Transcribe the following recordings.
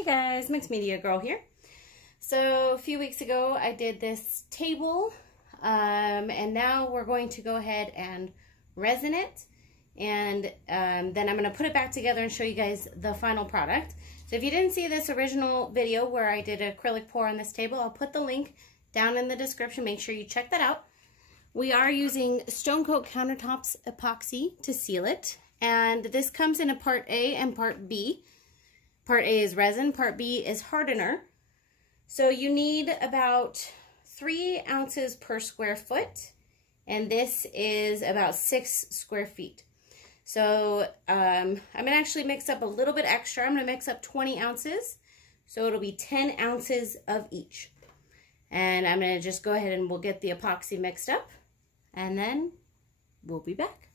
Hey guys, Mixed Media Girl here. So a few weeks ago I did this table and now we're going to go ahead and resin it, and then I'm going to put it back together and show you guys the final product. So if you didn't see this original video where I did acrylic pour on this table, I'll put the link down in the description. Make sure you check that out. We are using Coat Countertops epoxy to seal it, and this comes in a part A and part B. Part A is resin, part B is hardener. So you need about 3 ounces per square foot, and this is about 6 square feet. So I'm gonna actually mix up a little bit extra. I'm gonna mix up 20 ounces, so it'll be 10 ounces of each. And I'm gonna just go ahead and we'll get the epoxy mixed up, and then we'll be back.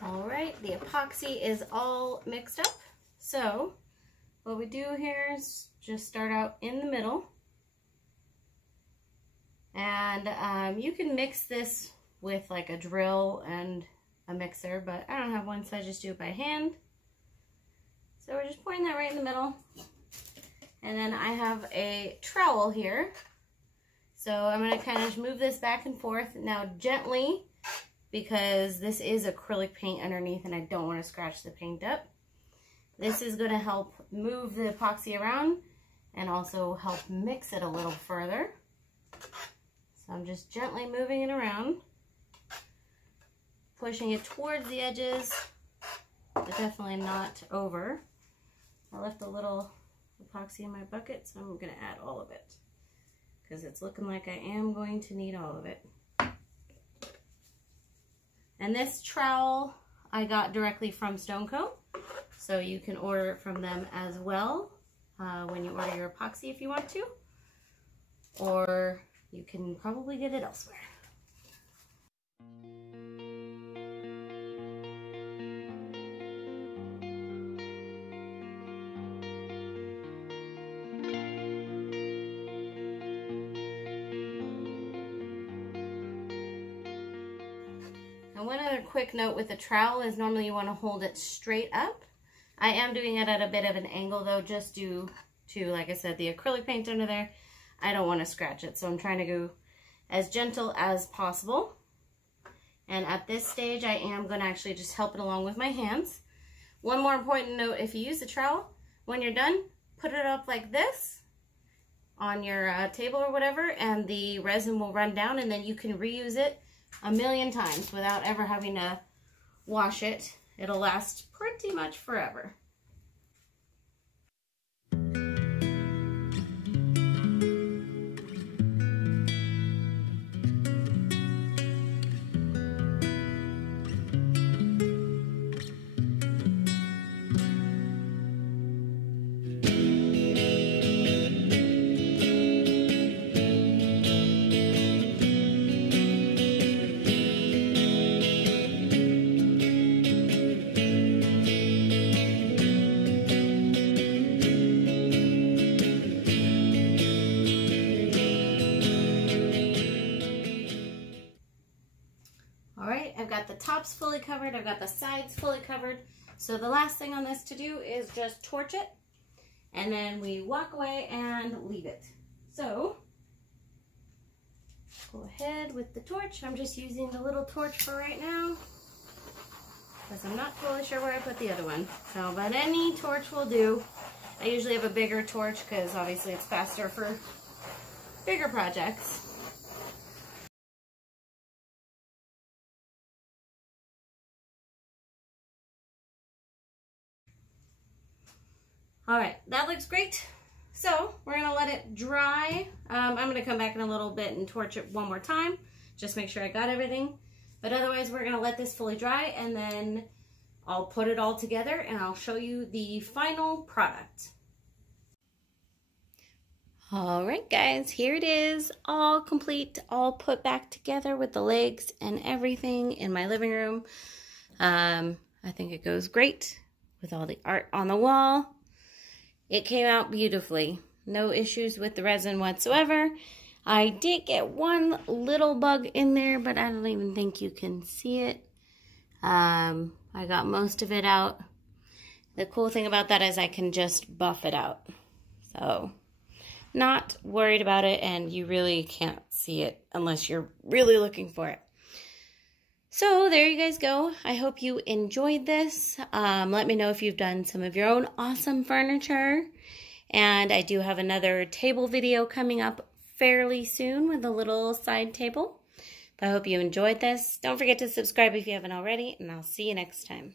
All right, the epoxy is all mixed up. So what we do here is just start out in the middle, and you can mix this with like a drill and a mixer, but I don't have one, so I just do it by hand. So we're just pouring that right in the middle, and then I have a trowel here, so I'm going to kind of move this back and forth now gently, because this is acrylic paint underneath and I don't want to scratch the paint up. This is going to help move the epoxy around and also help mix it a little further. So I'm just gently moving it around, pushing it towards the edges, but definitely not over. I left a little epoxy in my bucket, so I'm going to add all of it because it's looking like I am going to need all of it. And this trowel I got directly from Coat. So you can order it from them as well when you order your epoxy if you want to, or you can probably get it elsewhere. And one other quick note with the trowel is normally you want to hold it straight up. I am doing it at a bit of an angle though, just due to, like I said, the acrylic paint under there. I don't want to scratch it, so I'm trying to go as gentle as possible. And at this stage, I am going to actually just help it along with my hands. One more important note, if you use the trowel, when you're done, put it up like this on your table or whatever, and the resin will run down, and then you can reuse it a million times without ever having to wash it. It'll last pretty much forever. I've got the tops fully covered, I've got the sides fully covered. So the last thing on this to do is just torch it, and then we walk away and leave it. So go ahead with the torch. I'm just using the little torch for right now because I'm not totally sure where I put the other one. So, but any torch will do. I usually have a bigger torch because obviously it's faster for bigger projects. All right, that looks great. So we're gonna let it dry. I'm gonna come back in a little bit and torch it one more time, just make sure I got everything. But otherwise, we're gonna let this fully dry, and then I'll put it all together and I'll show you the final product. All right, guys, here it is, all complete, all put back together with the legs and everything in my living room. I think it goes great with all the art on the wall. It came out beautifully. No issues with the resin whatsoever. I did get one little bug in there, but I don't even think you can see it. I got most of it out. The cool thing about that is I can just buff it out. So, not worried about it, and you really can't see it unless you're really looking for it. So there you guys go. I hope you enjoyed this. Let me know if you've done some of your own awesome furniture. And I do have another table video coming up fairly soon with a little side table. But I hope you enjoyed this. Don't forget to subscribe if you haven't already, and I'll see you next time.